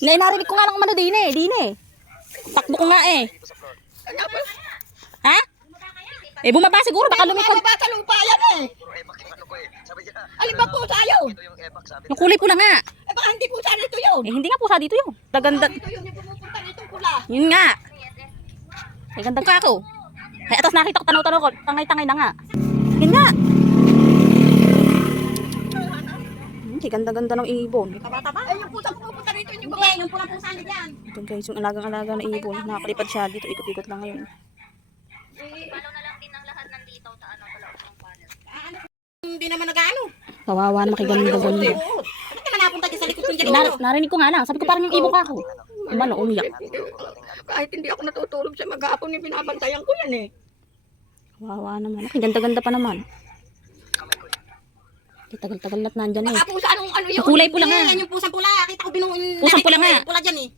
Nay, narinig ko nga lang umano din eh. Din eh. Takbo ko nga eh. Ha? Eh, bumaba siguro. Baka lumipad. ba sa lupa yan eh? Alin ba po tayo? Yung kulay pula nga. Eh baka hindi po sa dito yun. Eh, hindi nga pusa dito yun. Daganda. Dito yun yung pumupunta dito pula. Yun nga. Ay, gandang ka ako. Ay, atas nakita ko, tanaw-tanaw ko. Tangay-tangay na nga. Yun nga. Hmm, ay, ganda-ganda ng ibon. Taba-taba. Eh yung pusa pumupunta yung babae. Yung pulang pusa nila yan. Ito guys, yung alagang-alaga na ibon. Nakakalipad siya dito. Ikot-ikot lang ngayon. Hindi naman nag-ano. Kawawa naman kay ganda-ganda. Oo. Ano ka napunta dyan sa likod ko dyan? Nar- narinig ko nga lang. Sabi ko parang yung ibon ka ako. Umano, umiyak. Kahit hindi ako natutulog sa mag-aapon yung binabantayan ko yan eh. Kawawa naman. Ay, ganda-ganda pa naman. Tagal-tagal na't nandyan eh. Baka pusa anong ano yun? Yung kulay pula nga. Yan yung pusang pula. Ko binuin. Pusang pula nga. Pula dyan eh.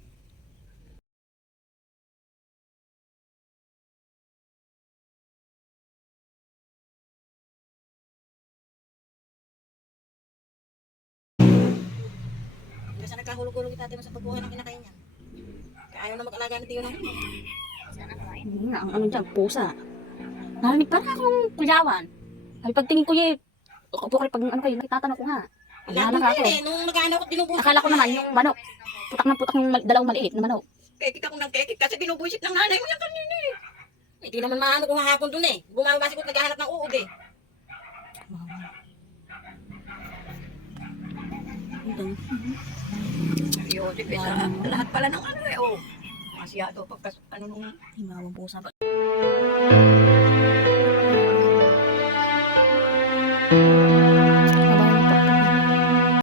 Kasi nagkahulog-hulog kita sa pagbuhay ng kinakain niya. Kaya ayaw na mag-alaga ng tiyo ng Yun nga, ang ano dyan, pusa. Narinig parang akong kuyawan. Ay, pagtingin ko eh, ako po pag ano kayo, nakitatanong ko nga. Inahanap ka ako. Eh, nung nag-aano ko, binubusit. Akala ko naman eh. yung manok. Putak ng putak ng mal- dalawang maliit na manok. Kekit ako ng kekit kasi binubusit ng nanay mo yan kanina eh. Hindi naman maano kung hahapon dun eh. Bumabasik ko naghahanap ng uog eh. Ayun, eh, tipid na. Lahat pala ng ano eh, oh. Masyado pagkas, ano nung... Himawang pusa ba? Thank you.